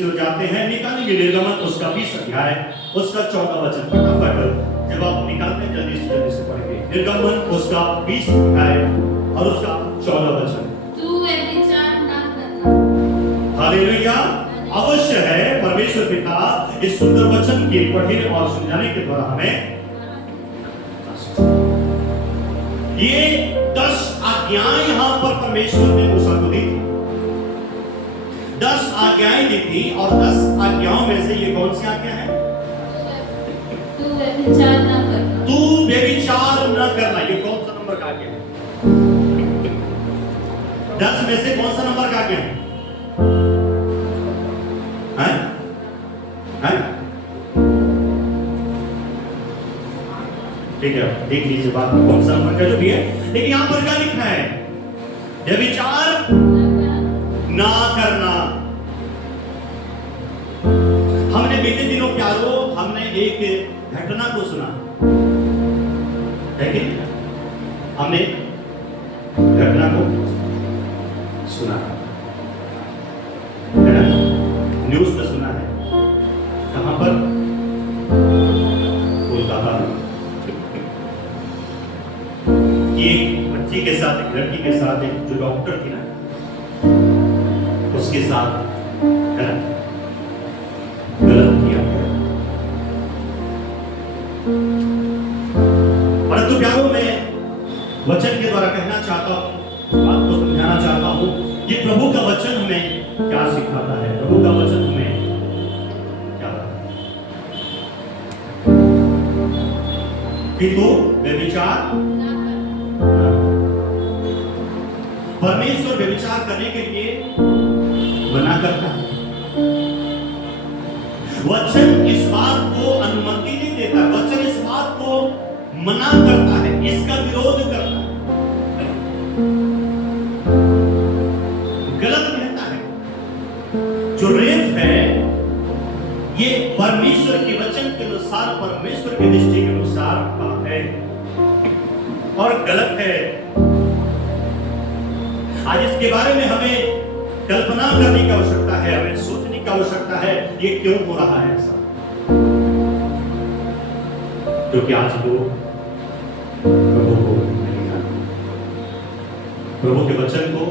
जो जाते हैं निकालेंगे निर्गमन उसका 20 अध्याय उसका 14 वचन फटाफट जब आप निकालते हैं जल्दी से पढ़ेंगे निर्गमन उसका 20 अध्याय और उसका 14 वचन। तू व्यभिचार न करना। हालेलुया। अवश्य है परमेश्वर पिता इस सुंदर वचन के पढ़ने और समझाने के द्वारा हमें ये 10 आज्ञाएं यहाँ पर परमेश्वर ने मूसा को दी थी। 10 आज्ञाएं दी थी और 10 आज्ञाओं में से ये कौन सी आज्ञा है? तू व्यभिचार न करना। तू व्यभिचार न करना। ये कौन सा नंबर का आज्ञा है? 10 में से कौन सा नंबर का आज्ञा है? ठीक है, देख लीजिए बात कौन सा नंबर का जो भी है, लेकिन यहां पर क्या लिखा है? व्यभिचार ना करना। हमने बीते दिनों प्यारों हमने एक घटना को सुना है कि हमने घटना को सुना है ना, न्यूज पे सुना है। कहां पर? कोलकाता में एक बच्ची के साथ एक लड़की के साथ एक जो डॉक्टर थी ना उसके साथ गलत किया। परंतु प्यारों में वचन के द्वारा कहना चाहता हूं, बात को समझाना चाहता हूं कि प्रभु का वचन हमें क्या सिखाता है, प्रभु का वचन हमें क्या कि तो व्यभिचार परमेश्वर व्यभिचार करने के लिए मना करता है। वचन इस बात को अनुमति नहीं देता, वचन इस बात को मना करता है, इसका विरोध करता है, गलत कहता है। जो रेप है ये परमेश्वर के वचन के अनुसार, परमेश्वर की दृष्टि के अनुसार पाप है और गलत है। आज इसके बारे में हमें कल्पना करने की आवश्यकता है, हमें सोचने की आवश्यकता है ये क्यों हो रहा है ऐसा। क्योंकि आज लोग प्रभु को नहीं जानते, प्रभु के वचन को।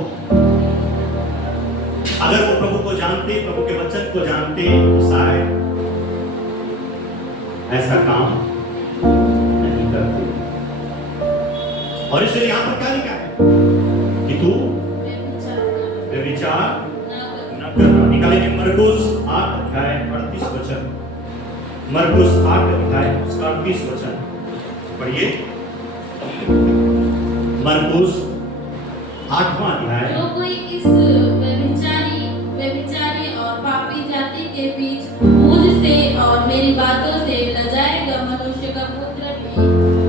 अगर वो प्रभु को जानते, प्रभु के वचन को जानते तो शायद ऐसा काम नहीं करते। और इसलिए यहां पर क्या लिखा है कि तू व्यभिचार न करना। निकालेंगे मरकुस 8 अध्याय 38 वचन। मरकुस 8 अध्याय उसका 38 वचन पढ़िए। मरकुस 8वां अध्याय। जो कोई इस व्यभिचारी और पापी जाति के बीच मुझसे और मेरी बातों से लजाएगा, मनुष्य का पुत्र भी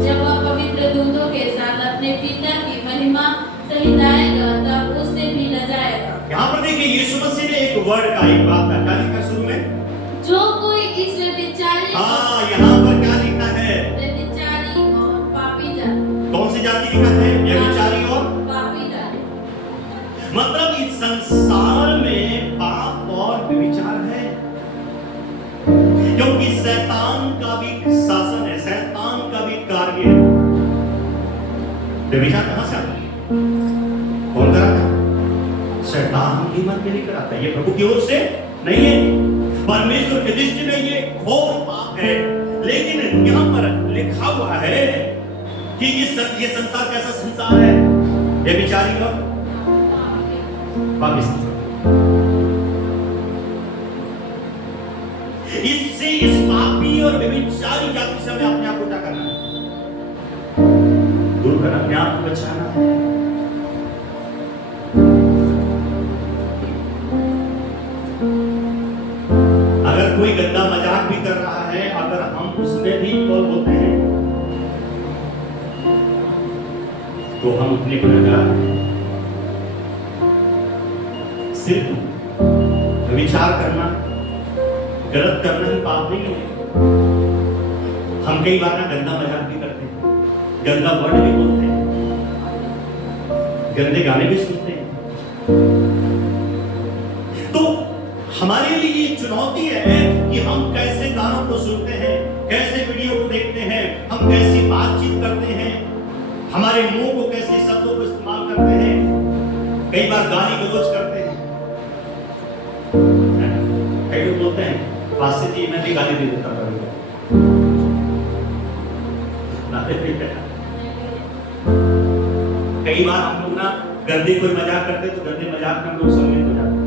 जब वह पवित्र दूतों के साथ अपने पिता की महिमा सहित आएगा तब उससे भी लजाएगा। यहाँ पर देखिए यीशु मसीह ने एक वर्ड का, एक बात का क्या लिखा शुरू में? जो कोई इस व्यभिचारी, हाँ यहाँ पर क्या लिखा है? व्यभिचारी और पापी जाति। कौन सी जाति लिखा है? व्यभिचारी और पापी जाति। मतलब इस संसार में पाप और व्यभिचार है, क्योंकि शैतान का भी शासन है, शैतान का भी कार्य है। व्यभिचार कहां से आता है? कौन कराता है? शैतान ही मन में नहीं कराता, ये प्रभु की ओर से नहीं है, परमेश्वर की दृष्टि में ये घोर पाप है। लेकिन यहाँ पर लिखा हुआ है कि ये संसार कैसा संसार है? व्यभिचारी और पापी संसार। इससे, इस पापी और व्यभिचारी जाति से हमें अपने आप को क्या करना है? दूर करना, अपने आप को बचाना है। अगर कोई गंदा मजाक भी कर रहा है, अगर हम उसमें भी इन्वॉल्व होते हैं तो हम उतने गुनहगार हैं। सिर्फ विचार करना, गलत करना ही पाप नहीं है। हम कई बार ना गंदा मजाक भी करते हैं, गंदा वर्ड भी बोलते हैं, गंदे गाने भी सुनते हैं। तो हमारे लिए ये चुनौती है कि हम कैसे गानों को सुनते हैं, कैसे वीडियो को देखते हैं, हम कैसी बातचीत करते हैं, हमारे मुंह को कैसे शब्दों को इस्तेमाल करते हैं। कई बार गाली गलौज करते हैं। कई लोग बोलते हैं पास्टर जी मैं भी गाली दे देता कभी कई बार हम लोग ना गंदे कोई मजाक करते तो गंदे मजाक में हम लोग सम्मिलित हो जाते हैं।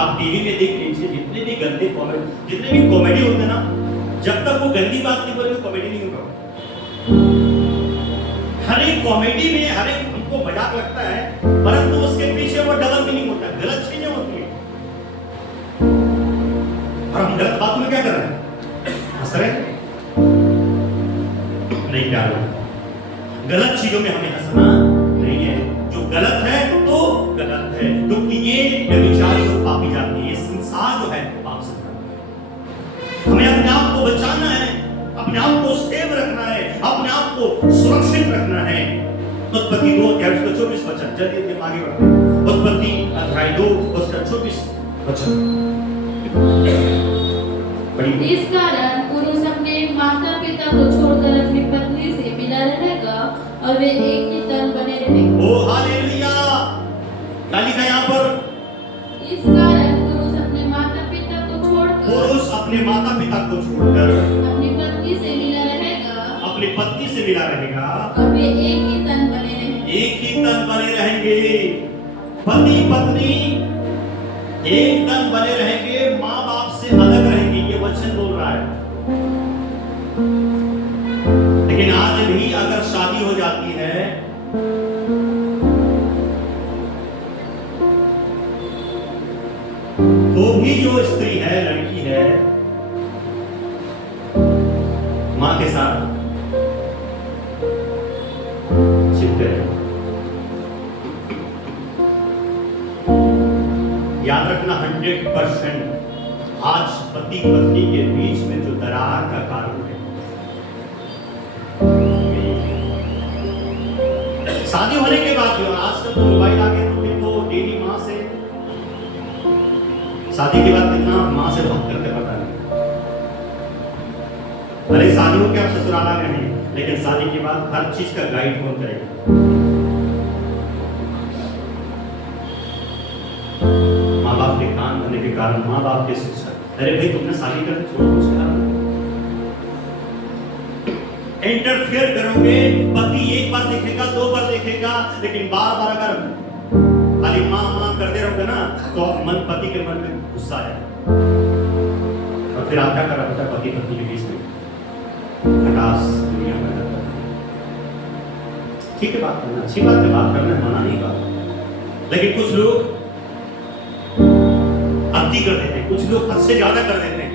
आप टीवी में देख लीजिए जितने भी गंदे कॉमेडी जितने भी कॉमेडी होते हैं ना, जब तक वो गंदी बात नहीं बोलेंगे कॉमेडी नहीं होगा। हर एक कॉमेडी में हर एक हमको मजाक लगता है, परंतु उसके पीछे वो डबल मीनिंग होता है, गलत चीजें होती है। और हम गलत बात में क्या कर रहे हैं? हंस रहे हैं? नहीं, क्या गलत चीजों में हमें हंसना नहीं है। जो गलत है तो गलत है, क्योंकि ये व्यभिचारी और पापी जाति है, ये संसार जो है पाप से। हमें अपने आप को बचाना है, अपने आप को सेव रखना है, अपने आप को सुरक्षित रखना है। उत्पत्ति 2:24 चलिए आगे बढ़ते हैं। उत्पत्ति अध्याय 2:24। इस कारण पुरुष अपने माता पिता को छोड़कर अपनी पत्नी से मिला रहेगा और वे एक ही तन बने रहेंगे। ओ हालेलुया! क्या लिखा यहाँ पर? इस कारण पुरुष अपने माता पिता को छोड़कर अपनी पत्नी से मिला रहेगा और वे एक ही तन बने रहेंगे। पति पत्नी एक तन बने रहेंगे, माँ बाप से अलग रहेंगे, ये वचन बोल रहा है। लेकिन आज भी अगर शादी हो जाती है तो भी जो स्त्री है, लड़की है, मां के साथ चिपके रहे। याद रखना 100% आज पति पत्नी के बीच में जो दरार का कारण है, शादी होने के बाद भी, और आजकल तो मोबाइल आ गए तो डेली माँ से, शादी के बाद कितना माँ से बात करते पता नहीं। अरे शादी हो के आप ससुराल आ गए हैं, लेकिन शादी के बाद हर चीज का गाइड कौन करेगा? माँ बाप के कान होने के कारण, माँ बाप के शिक्षक, अरे भाई तुमने शादी करके छोड़ दो, उसके कारण इंटरफेयर करोगे। पति एक बार देखेगा, 2 बार देखेगा, लेकिन बार बार अगर खाली माँ माँ करते रहोगे ना, तो पति के मन में गुस्सा है और फिर आप क्या कर रहा है? पति पत्नी के बीच में खटास दुनिया में रहता है। ठीक है, बात करना अच्छी बात है, बात करना मना नहीं बात, लेकिन कुछ लोग अति कर देते हैं, कुछ लोग हद से ज्यादा कर देते हैं,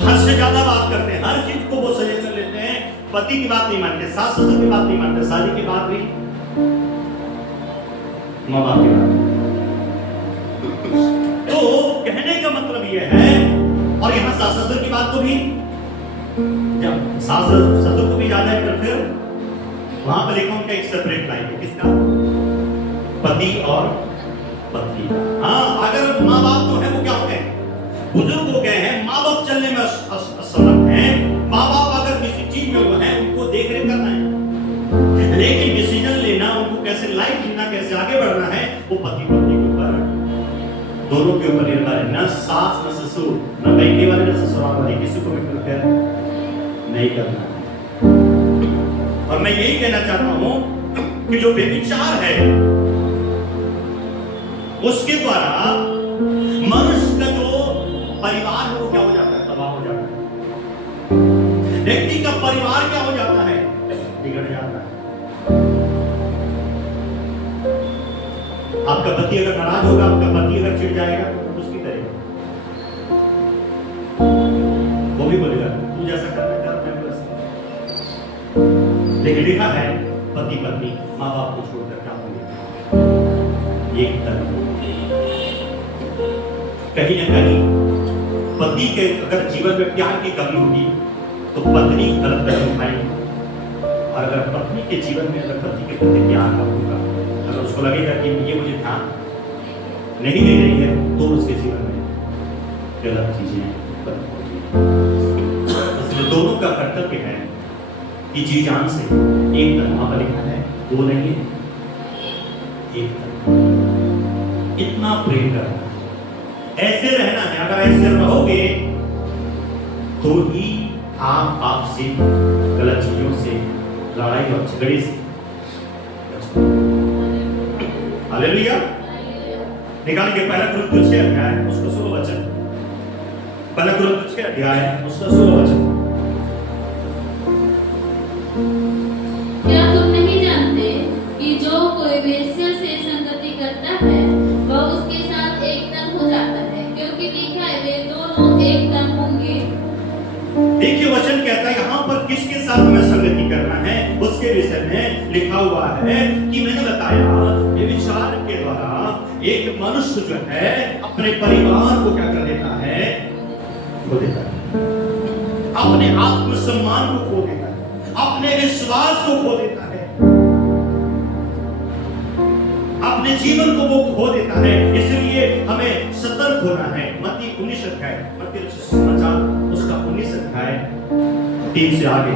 हद से ज्यादा बात करते हैं, हर चीज को वो सजेशन लेते हैं, पति की बात नहीं मानते, सास ससुर की बात नहीं मानते, शादी की बात भी, माँ बाप की बात। तो कहने का मतलब यह है, और यहाँ सास ससुर की बात को भी, जब सास ससुर को भी ज्यादा इंटरफेयर, वहां पर लिखा उनका एक सेपरेट लाइन है, किसका? पति और पत्नी। हाँ, अगर माँ बाप जो है वो क्या हो गए? बुजुर्ग हो गए हैं, माँ बाप चलने में असमर्थ हैं, माँ बाप अगर किसी चीज में वो है, उनको देख रेख करना है, लेकिन डिसीजन लेना, उनको कैसे लाइफ जीना, कैसे आगे बढ़ना है, वो पति पत्नी के ऊपर, दोनों के ऊपर निर्भर है। न सास न ससुर, न मैके वाले न ससुराल वाले, किसी को भी इंटरफेयर नहीं करना है। और मैं यही कहना चाहता हूं कि जो व्यभिचार है उसके द्वारा मनुष्य का जो परिवार है वो क्या हो जाता है? तबाह हो जाता है। व्यक्ति का परिवार क्या हो जाता है? बिगड़ जाता है। आपका पति अगर नाराज होगा, आपका पति अगर चिढ़ जाएगा तो कुछ नहीं करेगा, वो भी बोलेगा तू जैसा करना कर, मैं वैसा। लेकिन लिखा है पति पत्नी माँ बाप को छोड़कर क्या होंगे? एक तन। कहीं ना कहीं पति के अगर जीवन में प्यार की कमी होगी तो पत्नी गलत कदम उठाएगी, और अगर पत्नी के जीवन में अगर पति के प्रति प्यार का होगा, अगर उसको लगेगा कि ये मुझे ध्यान नहीं दे रही है, तो उसके जीवन में गलत चीजें उत्पन्न होती हैं। इसलिए दोनों का कर्तव्य है कि जी जान से एक तरह पर लिखा है, दो नहीं है, एक तरह। इतना प्रेम करना, ऐसे रहना है। अगर ऐसे रहोगे तो ही आप आपसे गलत चीजों से, लड़ाई और झगड़े से बचोगे। हालेलुया। निकालेंगे पहला कुरिन्थियों 6 अध्याय उसका 16 वचन। पहला कुरिन्थियों 6 अध्याय उसका 16 वचन। क्या तुम नहीं जानते कि जो कोई वेश्या से संगति करता है वह उसके साथ एक तन हो जाता है, क्योंकि लिखा है वे दोनों एक तन होंगे। देखिए वचन कहता है यहाँ पर किसके साथ हमें संगति करना है, उसके विषय में लिखा हुआ है कि मैंने बताया ये विचार के द्वारा एक मनुष्य जो है अपने परिवार को क्या कर देता है, खो देता है, अपने आत्मसम्मान को खो देता है, अपने विश्वास को खो देता है, अपने जीवन को वो खो देता है। इसलिए हमें सतर्क होना है। मत्ती 19 अध्याय, मत्ती समाचार उसका 19 अध्याय 3 से आगे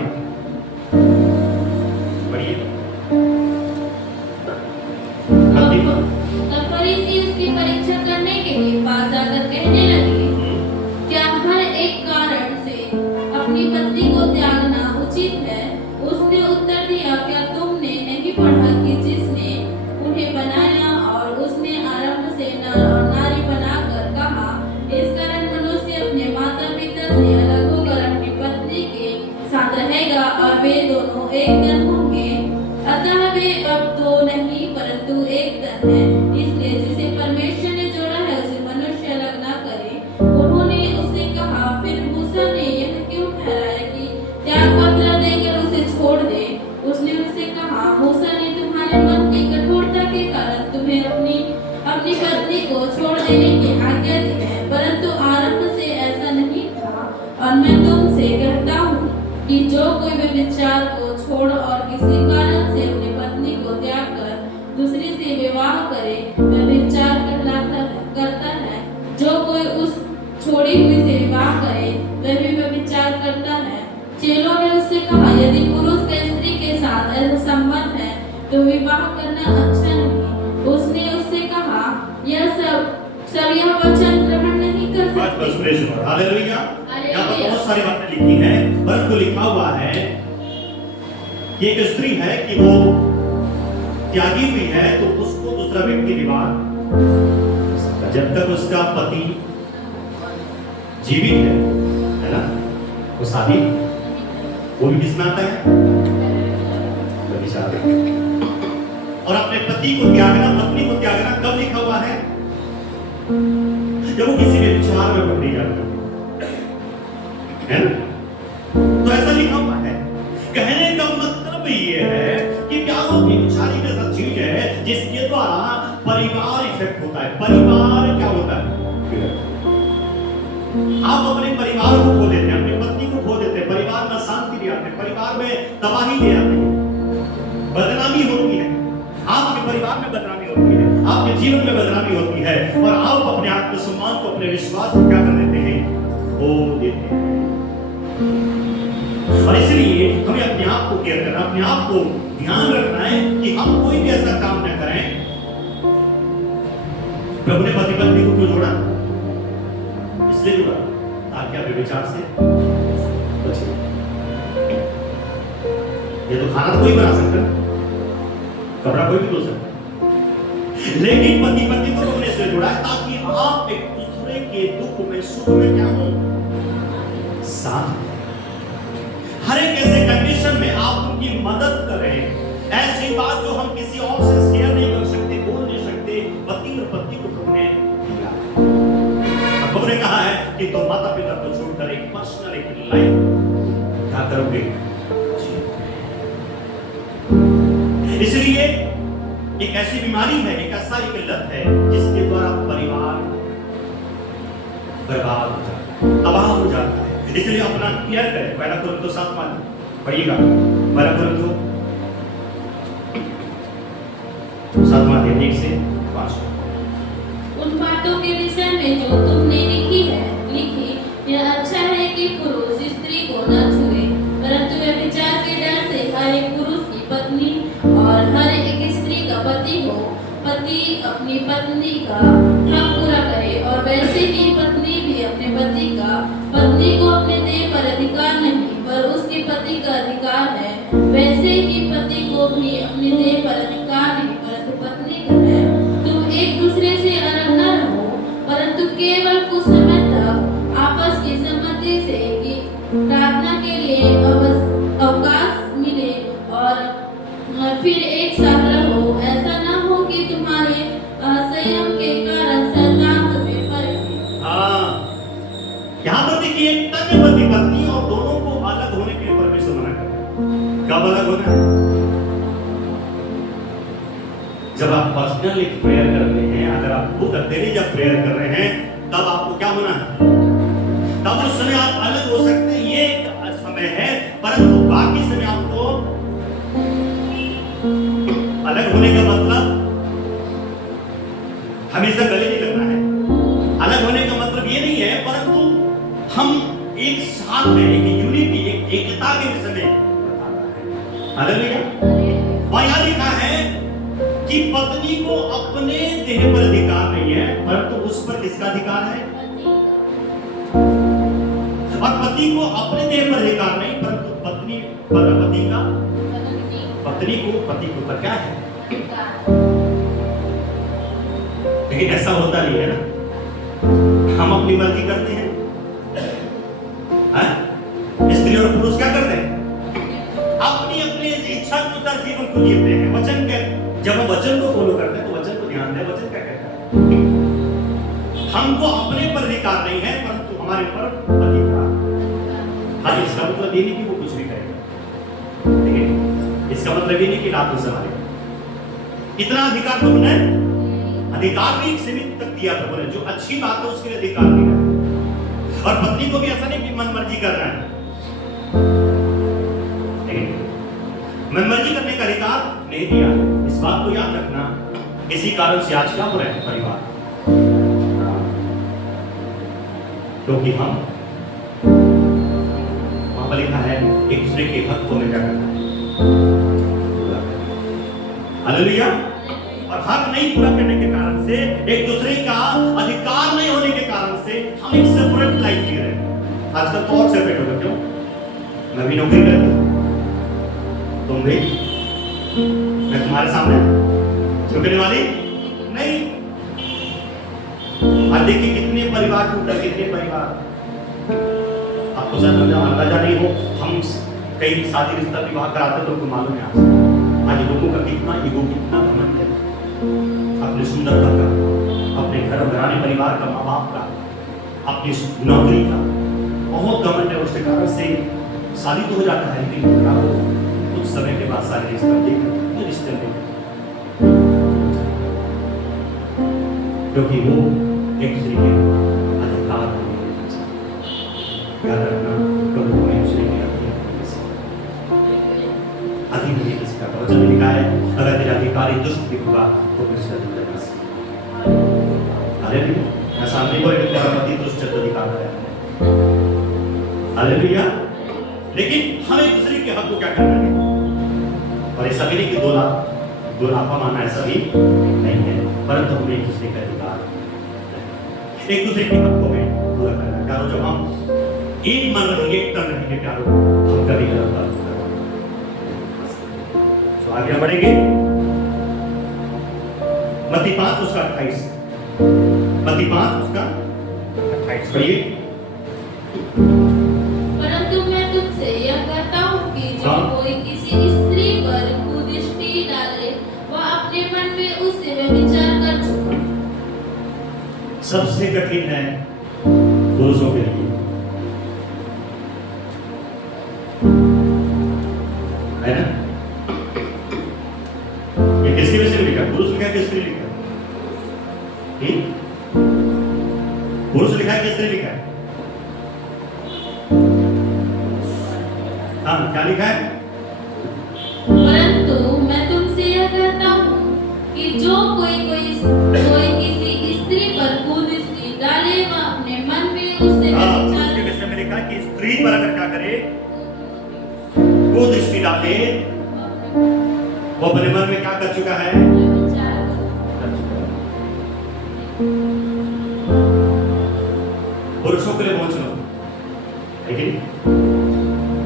पढ़िए। तब फरीसी उसकी परीक्षा करने के लिए पास जाकर कहने लगे, क्या हर एक कारण से अपनी पत्नी को त्यागना उचित है? उसने उत्तर दिया, क्या तुमने नहीं पढ़ा कि जिसने उन्हें बनाया और उसने आरंभ से नर और नारी बनाकर कहा, इस कारण मनुष्य अपने माता पिता से अलग होकर अपनी पत्नी के साथ रहेगा और वे दोनों एक तन होंगे। अतः वे अब दो नहीं परंतु एक तन है। इसलिए जिसे परमेश्वर ने जोड़ा है उसे मनुष्य अलग ना करे। उन्होंने उससे कहा, फिर मूसा ने यह क्यों ठहराया कि त्यागपत्र देकर उसे छोड़ दे? उसने उससे कहा, मूसा ने तुम्हारे मन की कठोरता के कारण तुम्हें अपनी पत्नी को छोड़ देने की आज्ञा दी है, परंतु आरंभ से ऐसा नहीं था। और मैं तुमसे कहता हूँ कि जो कोई व्यभिचार को छोड़ और किसी कारण से अपनी पत्नी को त्याग कर दूसरी से विवाह करे, व्यभिचार करता है। जो कोई उस छोड़ी हुई से विवाह करे वह भी व्यभिचार करता है। चेलों ने उससे कहा, यदि पुरुष का स्त्री के साथ ऐसा संबंध है तो विवाह करना अच्छा नहीं। उसने उससे कहा, यह सब यह वचन ग्रहण नहीं कर सकते। हालेलुया। यहाँ पर बहुत सारी बातें लिखी हैं, परंतु लिखा हुआ है कि एक स्त्री है कि वो त्यागी हुई है तो उसको दूसरा व्यक्ति विवाह, जब तक उसका पति जीवित है ना, वो शादी वो भी किसमें आता है, व्यभिचार। और अपने पति को त्यागना, पत्नी को त्यागना कब लिखा हुआ है? जब वो किसी व्यभिचार में पकड़ी जाती है ना? तो ऐसा लिखा हुआ है। कहने का मतलब ये है कि क्या वो व्यभिचारी का ऐसा चीज है जिसके द्वारा परिवार इफेक्ट होता है। परिवार क्या होता है? आप अपने परिवार को खो देते हैं, अपनी पत्नी को खो देते हैं, परिवार में शांति ले आते हैं, परिवार में तबाही ले आते हैं, बदनामी होती है, आपके परिवार में बदनामी होती है, आपके जीवन में बदनामी होती है, और आप अपने आत्मसम्मान को, अपने विश्वास को क्या कर देते हैं, खो देते हैं। और इसलिए हमें अपने आप को केयर करना, अपने आप को ध्यान रखना है कि हम कोई भी ऐसा काम न करें। प्रभु ने पति पत्नी को क्यों जोड़ा? इसलिए जोड़ा ताकि आप व्यभिचार से बचे। ये तो खाना तो कोई बना सकता है, कपड़ा कोई भी धो सकता है, लेकिन पति पत्नी को तुमने इसलिए जोड़ा है ताकि आप एक दूसरे के दुख में सुख में क्या हो, साथ। हर एक ऐसे कंडीशन में आप उनकी मदद करें। ऐसी बात जो हम किसी और से शेयर नहीं कर सकते, बोल नहीं सकते, पति और पत्नी को तुमने दिया। प्रभु ने कहा है कि तुम माता पिता को छोड़कर एक पर्सनल एक लाइफ क्या करोगे? इसलिए एक ऐसी बीमारी है, एक ऐसा एक लत है जिसके द्वारा परिवार बर्बाद हो जाता है, तबाह हो जाता है। इसलिए अपना केयर करें। पहला कुरिन्थियों 7 पढ़िएगा, पहला कुरिन्थियों 7 1 से 5। उन बातों के विषय में जो तुमने लिखी है का हक पूरा करे, और वैसे ही पत्नी भी अपने पत्नी को अपने देह पर अधिकार नहीं पर उसके पति का अधिकार है, वैसे ही पति को भी अपने देह पर अधिकार नहीं परंतु पत्नी का है। तुम एक दूसरे से अलग न रहो, परंतु केवल कुछ समय तक आपस की सम्मति से कि प्रार्थना के लिए अवकाश मिले और फिर एक साथ रहो। ऐसा न हो कि तुम्हारे संयम के कारण शैतान तुम्हें परखे। हाँ, यहाँ पर देखिए तन पति पत्नी और दोनों को अलग होने के लिए परमेश्वर मना कर रहा है। कब अलग होना है? जब आप पर्सनल एक प्रेयर कर रहे हैं, अगर आप खुद अकेले जब प्रेयर कर रहे हैं, तब आपको क्या होना है? तब उस समय आप अलग हो सकते हैं, ये एक समय है, परंतु बाकी समय आपको अलग होने का मतलब हमेशा गले नहीं लगना है। अलग होने का मतलब ये नहीं है, परंतु हम एक साथ हैं, एक यूनिटी, एक एकता के विषय में बताता है। हालेलुया। वहां यहां लिखा है कि पत्नी को अपने देह पर अधिकार नहीं है, परंतु उस पर किसका अधिकार है? और पति को अपने देह पर अधिकार नहीं, परंतु पत्नी पर पत्नी को पति के ऊपर क्या है? लेकिन ऐसा होता नहीं है ना, हम अपनी मर्जी करते हैं। स्त्री और पुरुष क्या करते हैं? अपनी अपनी इच्छा के अनुसार जीवन को जीते हैं। वचन के जब हम वचन को फॉलो करते हैं तो वचन को ध्यान दें, वचन क्या कहता है? हमको अपने पर अधिकार नहीं है, परंतु हमारे ऊपर अधिकार। हाँ, इसका मतलब ये नहीं कि वो कुछ भी करेगा, लेकिन इसका मतलब ये नहीं कि रात में संभालेगा। इतना अधिकार प्रभु ने, अधिकार भी एक सीमित तक दिया प्रभु ने। जो अच्छी बात है उसके लिए अधिकार दिया, और पत्नी को भी ऐसा नहीं कि मन मर्जी कर रहा है, मन मर्जी करने का अधिकार नहीं दिया। इस बात को याद रखना। इसी कारण से आज क्या हो रहे हैं परिवार, क्योंकि हम वहां पर लिखा है एक दूसरे के हकों में क्या करना है, हालेलुया। और हक नहीं पूरा करने के कारण से, एक दूसरे का अधिकार नहीं होने के कारण से हम एक सेपरेट लाइफ जी रहे हैं। आजकल तो और सेपरेट हो गए। क्यों? मैं भी नौकरी करती हूँ, तुम भी, मैं तुम्हारे सामने झुकने वाली नहीं। आज देखिए कितने परिवार टूटा, कितने परिवार, आपको शायद अंदाजा नहीं हो। हम कई शादी रिश्ता विवाह कराते तो आपको मालूम है आज लोगों का कितना ईगो, कितना घमंड है अपनी सुंदरता का, अपने घर घराने परिवार का, माँ बाप का, अपनी नौकरी का बहुत घमंड है। उसके कारण से शादी तो हो जाता है, लेकिन क्या हो, कुछ समय के बाद सारे रिश्ते क्योंकि वो एक दूसरे के अधिकार याद रखना, प्रभु में दूसरे के अधीन नहीं किसी का। वचन में लिखा है अगर तेरा अधिकारी दुष्ट भी होगा तो फिर उसका अधिकार नहीं। हालेलुया। ऐसा नहीं कोई भी तेरा पति दुष्ट अधिकार है, हालेलुया। लेकिन हम एक दूसरे के हक को क्या करना है, और ऐसा भी नहीं कि दो लाफा मानना, ऐसा भी नहीं है, परंतु हमें एक दूसरे का अधिकार, एक दूसरे के हकों में पूरा करना है। प्यारो, जब हम एक मन रहेंगे, एक तन रहेंगे प्यारो, हम कभी गलत बात नहीं करेंगे। तो आगे बढ़ेंगे। मत्ती 5 उसका 28, मत्ती 5 उसका 28 पढ़िए। परंतु मैं तुमसे यह कहता हूँ कि जो कोई किसी स्त्री पर कुदृष्टि डाले वह अपने मन में उससे व्यभिचार कर चुका। सबसे कठिन है पुरुषों के लिए, है ना? ये किसके विषय में लिखा? पुरुष लिखा है कि स्त्री लिखा है? पुरुष लिखा है कि स्त्री लिखा है? हाँ, क्या लिखा है? परंतु मैं तुमसे यह कहता हूँ कि जो कोई किसी स्त्री पर कुदृष्टि डाले वह अपने मन में उससे व्यभिचार। उसके विषय में लिखा है कि स्त्री पर अगर क्या करे, कुदृष्टि डाले, वो अपने मन में क्या कर चुका है? पुरुषों के लिए पहुंचना, लेकिन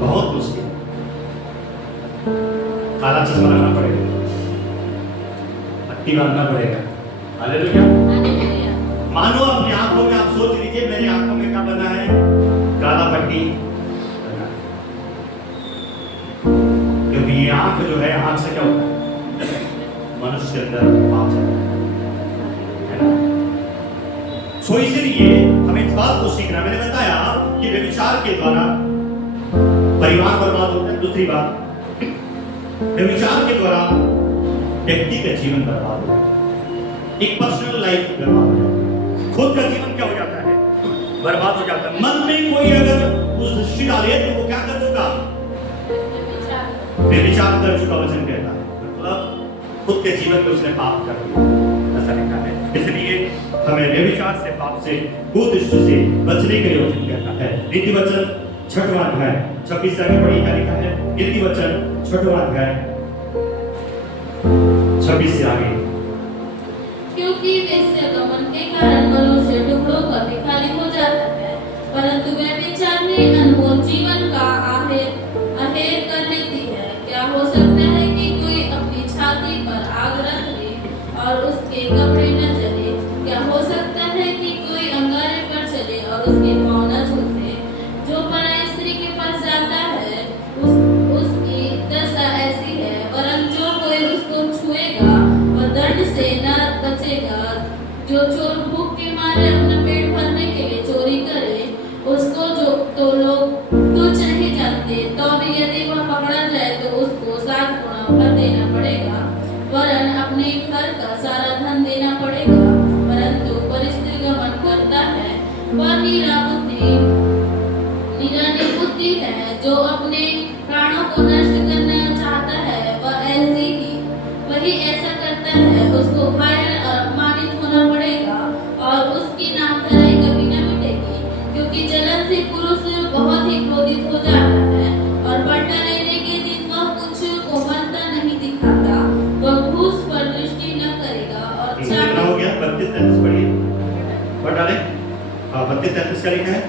बहुत मुश्किल। काला चश्मा लगाना पड़ेगा, पट्टी बांधना पड़ेगा। हालेलुया। हालेलुया। मानो अपनी आंखों में, आप सोच लीजिए मेरी आंखों में क्या बना है, काला पट्टी बना है। क्योंकि ये आंख जो है, आंख से क्या होता है, मनुष्य के अंदर पाप है ना। सो इसलिए हमें इस बात को सीखना, मैंने बताया कि व्यभिचार के द्वारा परिवार बर्बाद होता है। दूसरी बात, व्यभिचार के द्वारा व्यक्ति का जीवन बर्बाद होता है, एक पर्सनल लाइफ बर्बाद हो जाती है, खुद का जीवन क्या हो जाता है, बर्बाद हो जाता है। मन में कोई अगर उस दृष्टि डाले तो वो क्या कर चुका, व्यभिचार कर चुका, वचन कहता है। मतलब खुद के जीवन में उसने पाप कर दिया, ऐसा लिखा है। इसलिए हमें व्यभिचार से, पाप से, कुदृष्टि से बचने के लिए वचन कहता है। नीति वचन 6वां अध्याय 26 से आगे पढ़िए क्या लिखा है। नीति वचन 6वां अध्याय 26 से आगे। क्योंकि वेश्यागमन के कारण मनुष्य टुकड़ों का भिखारी हो जाता है, परंतु व्यभिचार में अनमोल जीवन का आहेर कर लेती है। क्या हो सकता है कि कोई अपनी छाती पर आग रख ले और उसके कपड़े न जले? क्या हो सकता है कि कोई अंगारे पर चले और उसके पांव न झुलसे? जो पराई स्त्री के पास जाता है उसकी दशा ऐसी है, वरन जो कोई उसको छुएगा वह दंड से न बचेगा। जो चोर भूख के मारे अपना पेट भरने के लिए चोरी करे, उसको जो तो लोग तो चाहे जानते, तो भी यदि वह पकड़ा जाए तो उसको 7 गुना भर देना पड़ेगा, वरन अपने घर का सारा धन देना पड़ेगा। परंतु परिस्त्रीगमन करता है वह निरानिर्बुद्धि है, जो अपने प्राणों को नष्ट करना चाहता है, वही ऐसा करता है। उसको घायल और अपमानित होना पड़ेगा और उसकी नामधराई कभी न मिटेगी, क्योंकि जलन से पुरुष बहुत ही क्रोधित हो जाता है और बंटा लेने के दिन वह कुछ कोमलता नहीं दिखाता। वह घूस पर दृष्टि न करेगा और कितना हो गया 32-33 पढ़िए, पढ़ डाले। 32-33 क्या लिखा है।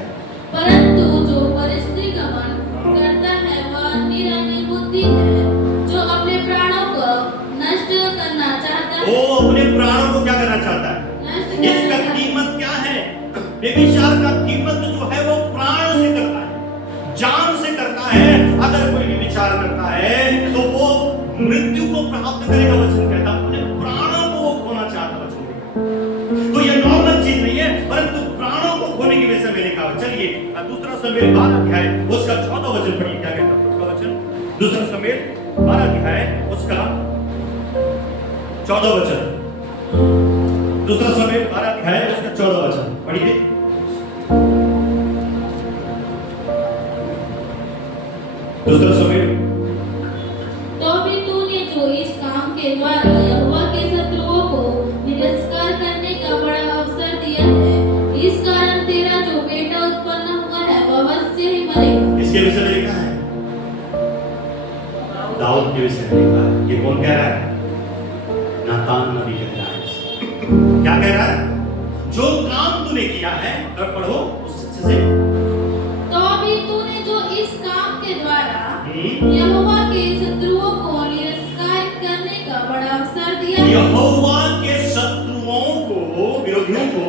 परंतु जो परिस्त्रीगमन करता है वह निरानिर्बुद्धि है, जो अपने प्राणों को नष्ट करना चाहता है। वो अपने प्राणों को क्या करना चाहता है, इसका कीमत क्या है। व्यभिचार का कीमत जो है वो प्राण से करता है, जान से करता है। अगर कोई व्यभिचार करता है तो वो मृत्यु को प्राप्त करेगा, वचन कहता है। अपने प्राणों को वो खोना चाहता, वचन कहता। तो ये नॉर्मल चीज नहीं है, परंतु प्राणों को खोने की वजह से मैंने कहा। चलिए दूसरा शमूएल 12 अध्याय उसका 14 वचन पढ़िए, क्या कहता है उसका वचन। दूसरा शमूएल 12 अध्याय उसका 14 वचन। दूसरा शमूएल 12 अध्याय उसका 14 वचन पढ़िए। दूसरा शमूएल। तो भी तूने जो इस काम के द्वारा यहोवा के शत्रुओं को निरस्कार करने का बड़ा अवसर दिया है, इस कारण तेरा जो बेटा उत्पन्न हुआ है वह अवश्य ही मरेगा। किसके विषय में लिखा है, दाऊद के विषय में लिखा है। ये कौन कह रहा है, नातान नबी कह रहा है। क्या कह रहा है, जो काम तूने किया है, और पढ़ो उस से। तो भी तूने जो इस काम के द्वारा यहोवा के शत्रुओं को निरस्कार करने का बड़ा अवसर दिया है, यहोवा के शत्रुओं को, विरोधियों को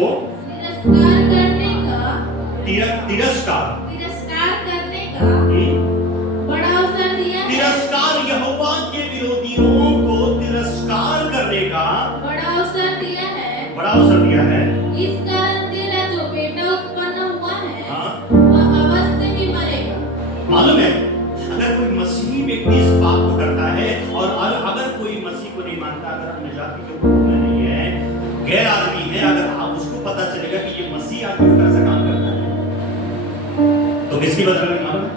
निरस्कार करने का तिरस्कार करने का बड़ा अवसर दिया है। तिरस्कार, यहोवा के विरोधियों को तिरस्कार करने का बड़ा अवसर दिया है। बड़ा अवसर दिया है। इस कारण तेरा जो बेटा उत्पन्न हुआ है हाँ? वह अवश्य ही मरेगा। मालूम है, अगर कोई मसीही व्यक्ति इस बात को करता है, और अगर कोई मसीह को नहीं मानता, अगर अपने जाति के ग्रुप में नहीं है, गैर आदमी है, अगर आप उसको पता चलेगा कि ये मसीह आदमी का ऐसा काम करता है, तो किसकी बदला में मालूम है,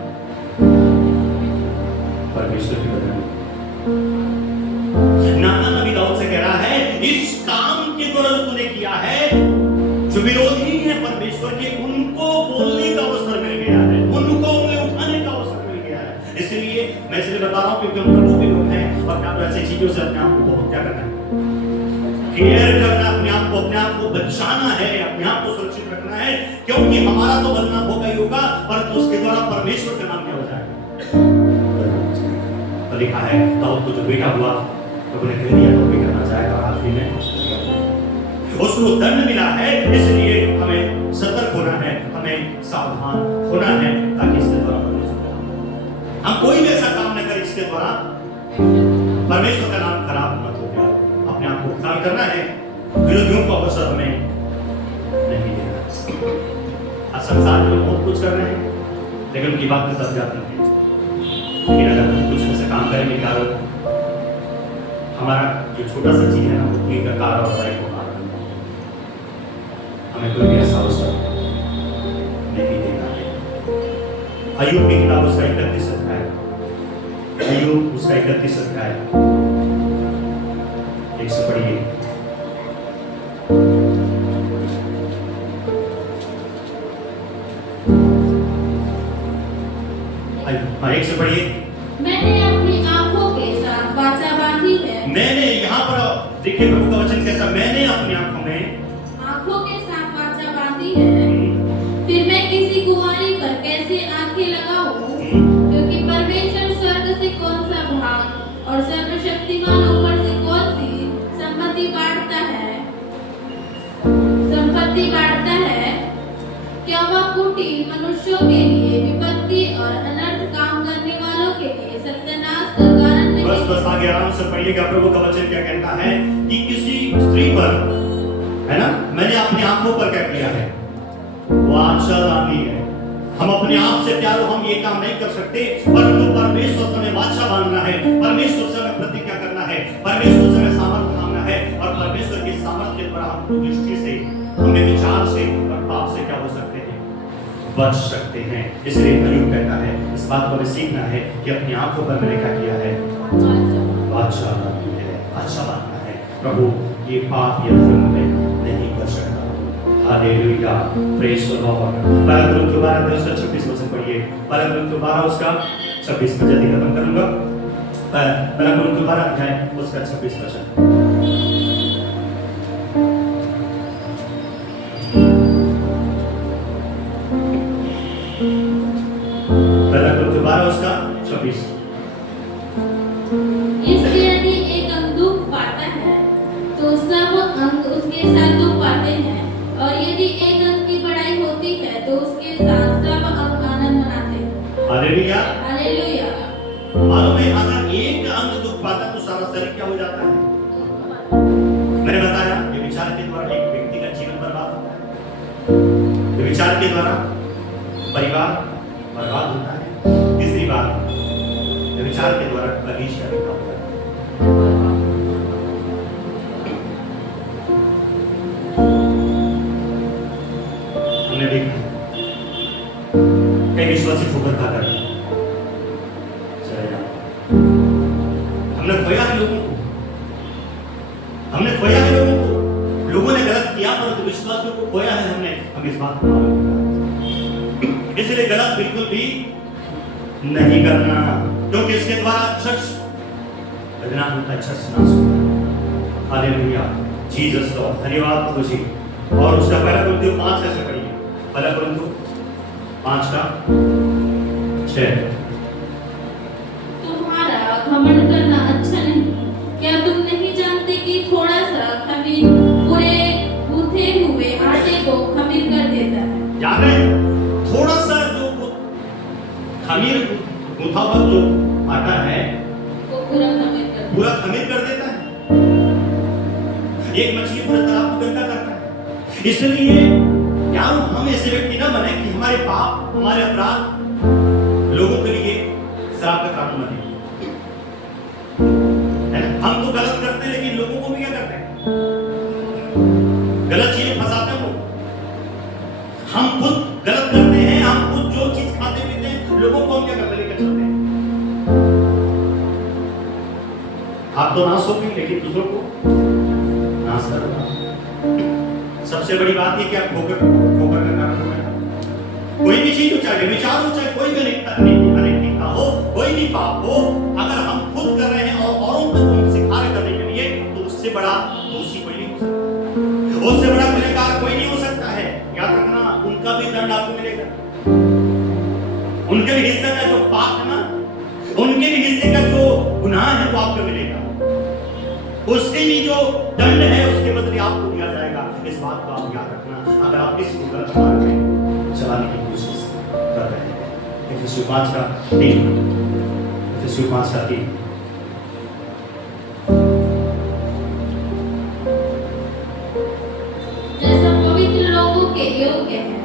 परमेश्वर की बदला में। नातान नबी दाऊद से कह रहा है, इस काम के द्वारा जो तूने किया है, जो विरोधी है परमेश्वर के, उनको बोलने का अवसर मिल गया है, उनको उंगली उठाने का अवसर मिल गया है। इसलिए मैं इसलिए बता रहा हूं, क्योंकि हम प्रभु के लोग हैं और क्या ऐसी चीजों से अपने आप को बहुत क्या करना है, केयर करना, अपने आप हमको अपने आप को बचाना है, अपने आप को सुरक्षित रखना है, क्योंकि हमारा तो बदनाम होगा ही होगा, परंतु उसके द्वारा परमेश्वर का नाम क्या हो जाएगा? तो लिखा है दाऊद को जो बेटा हुआ तो उन्हें कह दिया तो भी करना चाहेगा, आखिरी में उसको दंड मिला है। इसलिए हमें सतर्क होना है, हमें सावधान होना है, ताकि इसके द्वारा हम कोई भी ऐसा काम न करें इसके द्वारा परमेश्वर का नाम खराब मत हो जाए। अपने आप को ख्याल करना है, विरोधियों को अवसर हमें नहीं देना। आज संसार में बहुत कुछ कर रहे हैं, लेकिन उनकी बात में दब जाती है। लेकिन अगर हम कुछ ऐसे काम करेंगे क्या होगा? हमारा जो छोटा सा चीज है ना, वो तीर का कार और बाइक को मार देता है। हमें कोई भी ऐसा अवसर नहीं देना है। अय्यूब की किताब उसका 31 अध्याय, अय्यूब उसका 31 अध्याय एक से पढ़िए। एक से पढ़िए। मैंने अपनी आंखों के साथ वाचा बांधी है। मैंने यहाँ पर देखिए प्रभु का वचन कहता, मैंने अपनी आंखों के साथ वाचा बांधी है। फिर मैं किसी कुंवारी पर कैसे आंखें लगाऊं? क्योंकि परमेश्वर स्वर्ग से कौन सा भाग और सर्वशक्तिमान ऊपर से कौन सी संपत्ति बांटता है? क्या वह कुटिल मनुष्यों के लिए विपत्ति और अनर्थ काम करने वालों के लिए सत्यानाश का कारण नहीं? बस आगे आराम से पढ़िएगा। प्रभु का वचन क्या कहता है कि किसी स्त्री पर, है ना, मैंने अपनी आंखों पर क्या किया है, वो आंचल बांधी है। हम अपने आप से प्यारो हम ये काम नहीं कर सकते, परंतु परमेश्वर से हमें वाचा बांधना है, परमेश्वर से हमें प्रतिज्ञा करना है, परमेश्वर से हमें सामर्थ्य मांगना है, और परमेश्वर की सामर्थ्य के द्वारा हम दृष्टि से, हमें विचार से और पाप से क्या हो सकते हैं, बच सकते हैं। इसलिए अय्यूब कहता है, इस बात को हमें सीखना है कि अपनी आंखों पर मैंने क्या किया है, वाचा बांधी है, वाचा बांधना है। प्रभु ये पाप या जुर्म में नहीं कर सकता। Hallelujah, praise the Lord. पहला कुरिन्थियों 12:26 वचन पढ़िए। पहला कुरिन्थियों 12 उसका 26 में जल्दी खत्म करूंगा। पहला कुरिन्थियों 12 अध्याय उसका 26 वचन। पहला कुरिन्थियों 12 उसका 26। इसलिए यदि एक अंग दुख पाता है तो सब अंग उसके साथ दुख पाते हैं, और यदि एक अंग की बड़ाई होती है तो उसके साथ सब अंग आनंद मनाते हैं। Hallelujah, hallelujah. मालूम है अगर एक अंग दुख पाता तो सारा शरीर क्या हो जाता है? मैंने बताया ये विचार के द्वारा एक व्यक्ति का जीवन बर्बाद होता है, ये विचार के द्वारा परिवार बर्बाद होता है। तीसरी बात, ये विचार के द्वारा कलीसिया का होता है। हमने देखा कई विश्वासी ठोकर खा कर चले जाते, हमने खोया है लोगों को, लोगों ने गलत किया, परंतु विश्वासियों को खोया है हमने, हम इस बात को मालूम है। इसलिए गलत बिल्कुल भी नहीं करना, क्योंकि इसके द्वारा चर्च बदनाम होता है, चर्च नाश होता है। हालेलुया, जीसस लॉर्ड, धन्यवाद प्रभु जी। और उसका पहला कुरिन्थियों 5 ऐसे पढ़िए। पहला कुरिन्थियों 5 का 6। तुम्हारा घमंड करना अच्छा नहीं। क्या तुम नहीं जानते कि थोड़ा सा खमीर पूरे गूंथे हुए आटे को खमीर कर देता है? याद है, थोड़ा सा जो खमीर गूंथा हुआ जो आटा है वो पूरा खमीर कर देता है। एक मछली पूरे तालाब को गंदा करता है। इसलिए यार हम ऐसे व्यक्ति ना बने कि हमारे पाप, हमारे अपराध लोगों के लिए श्राप का कारण बने। हम तो गलत करते हैं, लेकिन लोगों को भी क्या करते हैं, गलत चीजें फंसाते हैं। हम खुद गलत करते हैं, हम खुद जो चीज खाते पीते हैं, लोगों को हम क्या करते लेकर चलते हैं। आप तो नाश होगी, लेकिन दूसरों को नाश करोगे। सबसे बड़ी बात ये कि आप ठोकर का कारण हो गया। कोई भी चीज हो, चाहे विचार हो, चाहे कोई भी अनैतिकता हो, कोई भी पाप हो, अगर हम खुद कर रहे हैं और औरों को हम सिखा रहे करने के लिए, तो उससे बड़ा दोषी कोई नहीं हो सकता। उससे बड़ा गुनहगार कोई नहीं हो सकता है। याद रखना, उनका भी दंड आपको मिलेगा। उनके भी हिस्से का जो पाप है ना, उनके भी हिस्से का जो गुनाह है वो आपको मिलेगा। उसके भी जो दंड है उसके बदले आपको दिया जाएगा। इस बात को आप याद रखना। अगर आप किसी को गलत मार्ग में चलाने की कोशिश कर रहे हैं। इफिसियों 5:3, इफिसियों 5:3। जैसा पवित्र लोगों के योग्य है,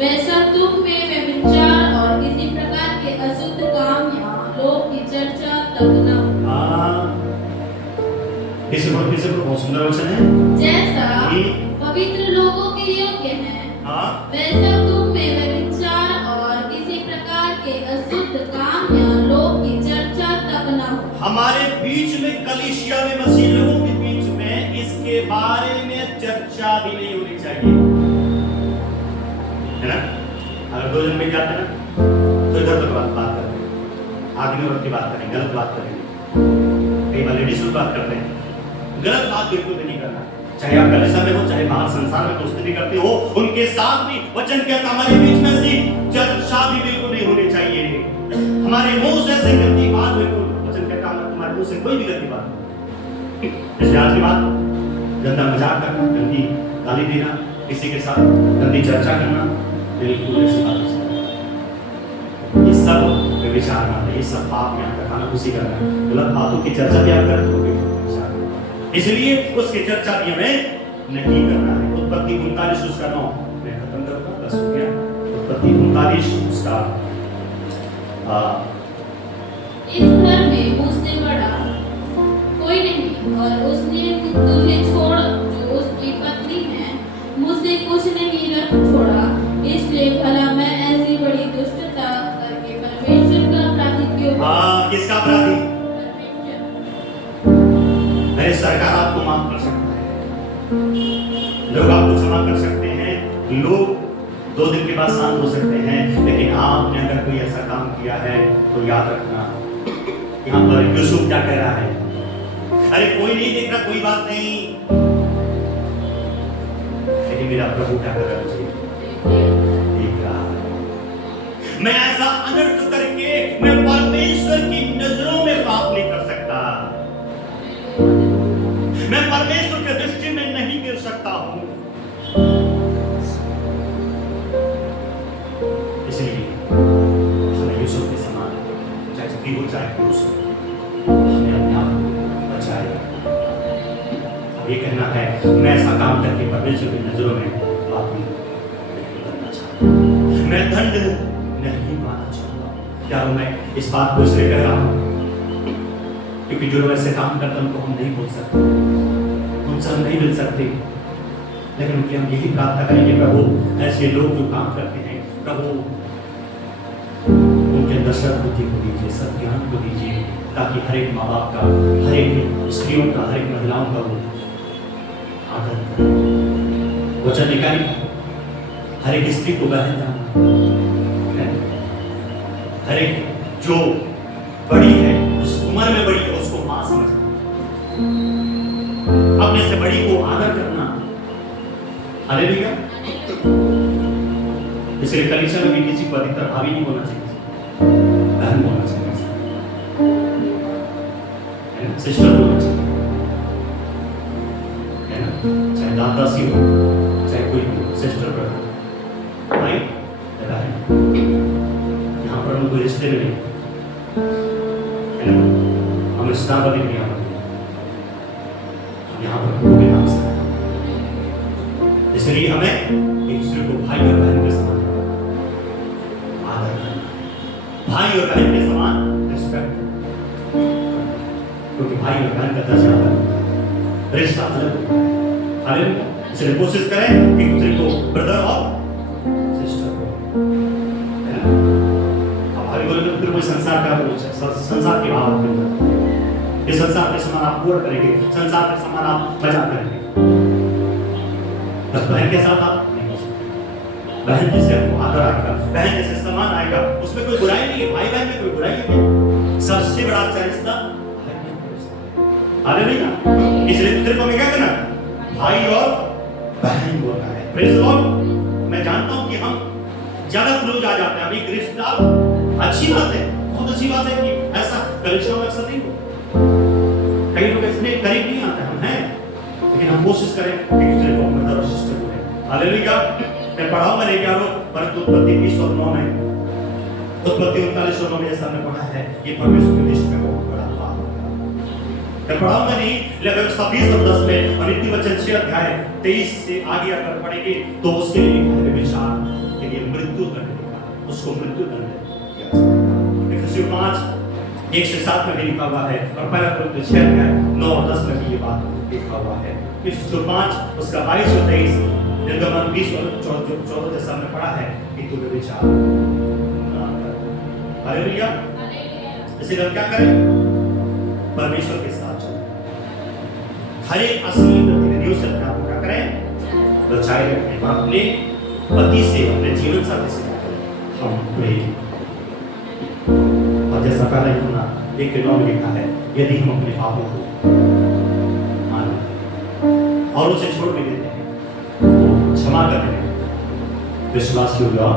वैसा तुम में व्यभिचार और किसी प्रकार के अशुद्ध काम या लोक की चर्चा तक न हो। किसी को बहुत सुंदर वचन है। जैसा पवित्र लोगों के योग्य है, वैसा तुम में व्यभिचार और किसी प्रकार के अशुद्ध काम या लोक की चर्चा तक न हो। हमारे बीच में, कलीसिया में, मसीह लोगों के बीच में इसके बारे में चर्चा भी नहीं होनी चाहिए, है ना। अगर दो जन मिल जाते हैं ना तो इधर बात करते हैं, आदमी औरत की बात करें, गलत बात करेंगे। कई बार लेडीज बात करते हैं, गलत बात बिल्कुल भी नहीं करना। चाहे आप कलीसिया में हो, चाहे बाहर संसार में दोस्ती करते हो, उनके साथ भी वचन कहता हमारे बीच में ऐसी चर्चा भी बिल्कुल नहीं होनी चाहिए। हमारे मुंह से ऐसी गंदी बात बिल्कुल, वचन कहता है तुम्हारे मुंह से कोई भी गंदी बात, जैसे आज की बात, गंदा मजाक करना, गंदी गाली देना, किसी के साथ गंदी चर्चा करना, बिल्कुल ऐसी बात नहीं। ये सब व्यभिचार मानते, ये सब पाप यहाँ का खाना खुशी करना, गलत बातों की चर्चा भी आप करते हो, इसलिए उसकी चर्चा भी हमें नहीं करना है। उत्पत्ति 39 उसका 9 मैं खत्म करूंगा, 10 हो गया। उत्पत्ति 39 उसका इस घर में मुझसे बड़ा कोई नहीं, और उसने तुझे छोड़ जो उसकी पत्नी है, मुझसे कुछ नहीं रख छोड़ा। इसलिए भला मैं ऐसी बड़ी दुष्टता करके परमेश्वर का अपराधी क्यों? किसका अपराधी? सरकार आपको माफ कर सकता है, लोग आपको क्षमा कर सकते हैं, लोग 2 दिन के बाद शांत हो सकते हैं, लेकिन आपने अगर कोई ऐसा काम किया है तो याद रखना। यहाँ पर यूसुफ क्या कह रहा है? अरे कोई नहीं देख रहा, कोई बात नहीं, लेकिन मेरा प्रभु क्या कर रहा है? देख रहा है। मैं ऐसा अनर्थ करके मैं परमेश्वर की नजरों में पाप नहीं कर सकता, मैं परमेश्वर के दृष्टि में नहीं गिर सकता हूं। इसलिए हमें यूसुफ के समान, चाहे स्त्री हो चाहे पुरुष हो, हमें अपने आप को बचाए। अब ये कहना है मैं ऐसा काम करके परमेश्वर की नजरों में पाप नहीं करना चाहता, मैं दंड नहीं पाना चाहता। क्या मैं इस बात को इसलिए कह रहा हूं क्योंकि जो ऐसे काम करते हैं उनको हम नहीं बोल सकते, उनसे हम नहीं मिल सकते, लेकिन उनकी हम यही प्रार्थना करेंगे, प्रभु ऐसे लोग जो काम करते हैं, प्रभु उनके अंदर सद्बुद्धि को दीजिए, सद्ज्ञान को दीजिए, ताकि हर एक माँ बाप का, हर एक स्त्रियों का, हर एक महिलाओं का वो आदर करें। वचन निकाली हर एक स्त्री को बहन जाना, हर एक जो बड़ी है, उस उम्र में बड़ी है, उसको मां समझना, अपने से बड़ी को आदर करना। हालेलुया। इसलिए कलीसिया में भी किसी को अधिकतर भाभी नहीं बोलना चाहिए, बहन बोलना चाहिए, है ना, सिस्टर बोलना चाहिए, है ना, चाहे दादासी हो चाहे कोई हो, सिस्टर ब्रदर, भाई दादा है। यहाँ पर हम कोई रिश्ते में नहीं, हम स्टाबली नहीं, हम यहाँ पर प्रभु के नाम से, इसलिए हमें एक दूसरे को भाई और बहन के समान आदर करना, भाई और बहन के समान रिस्पेक्ट, क्योंकि भाई और बहन का दर्जा अलग होता है, रिश्ता अलग होता है। हालेलुया। इसलिए कोशिश करें एक दूसरे को ब्रदर और सिस्टर को, है ना। अब भाई बोले तो फिर कोई संसार का संसार के भाव में इस संसार के समान आप पूर्ण करेंगे, संसार के समान आप मजाक करेंगे, बस बहन के साथ आप नहीं हो सकते। बहन जैसे आपको आदर आएगा, बहन जैसे सम्मान आएगा, उसमें कोई बुराई नहीं है। भाई बहन में कोई बुराई है? सबसे बड़ा अच्छा रिश्ता भाई बहन का रिश्ता। हालेलुया। इसलिए दूसरे को हमें क्या करना? भाई और बहन बोलता है। Praise the Lord. मैं जानता हूं कि हम ज्यादा क्लोज आ जाते हैं। अभी रिश्तेदार अच्छी बात है, बहुत अच्छी बात है कि ऐसा कलीसिया में अक्सर नहीं होता। कई लोग इसमें करीब नहीं आते, हम हैं, लेकिन हम कोशिश करें एक दूसरे को ब्रदर और सिस्टर को। हालेलुया। मैं पढ़ाऊंगा नहीं क्या लो, परंतु उत्पत्ति 20 और 9 में, उत्पत्ति 39 और 9 में जैसा हमने पढ़ा है, ये परमेश्वर के दृष्टि में बहुत बड़ा पाप है। मैं पढ़ाऊंगा नहीं, लेकिन व्यवस्था 20 और 10 में और नीति वचन 6 अध्याय 23 से आगे अगर पढ़ेंगे तो उसके लिए लिखा है विचार के लिए मृत्यु दंड लिखा, उसको मृत्यु दंड दिया जाएगा। इफिसियों 5 1 से 7 में भी लिखा हुआ है और पहला कुरिन्थियों 6 अध्याय 9 और 10 में भी ये बात लिखा हुआ है। इफिसियों 5 उसका 22 और 23, निर्गमन 20 और 14 जैसा हमने पढ़ा है कि तू व्यभिचार ना कर। हालेलुया। इसलिए हम क्या करें? परमेश्वर के साथ चलें, हर एक असली गतिविधियों से अपने आप को क्या करें? बचाए रखें। अपने पति से, अपने जीवन साथी से क्या करें? हम प्रेम। और जैसा पहले यूहन्ना 1:9 में लिखा है, यदि हम अपने पापों को मानें और उसे छोड़ भी देते हैं तो क्षमा करने में विश्वास होगा।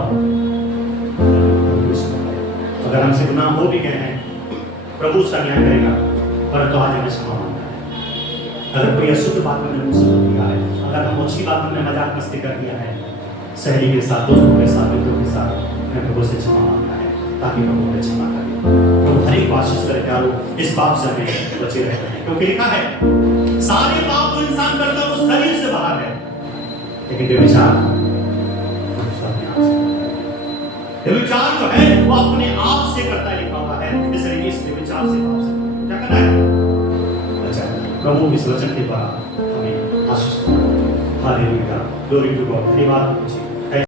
अगर हमसे गुनाह हो भी गए हैं, प्रभु उसका न्याय करेगा, परंतु आज हमें क्षमा मांगना है। अगर कोई अशुद्ध बात में मुंह से बोल दिया है, अगर हम अच्छी बात में मजाक मस्ती कर दिया है, सहेली के साथ, दोस्तों के साथ, मित्रों के साथ, हमें प्रभु से क्षमा मांगना है ताकि प्रभु हमें क्षमा करे। प्रभु हर एक कोशिश करे प्यारो इस पाप से हमें बचे रहते हैं, क्योंकि लिखा है सारे पाप जो इंसान करता है वो शरीर से बाहर है, लेकिन व्यभिचार व्यभिचार जो है वो अपने आप से करता है, लिखा हुआ है। इसलिए इस व्यभिचार से पाप से क्या करना है? अच्छा, प्रभु इस वचन के द्वारा हमें आशीष दें। Hallelujah, glory to God. धन्यवाद।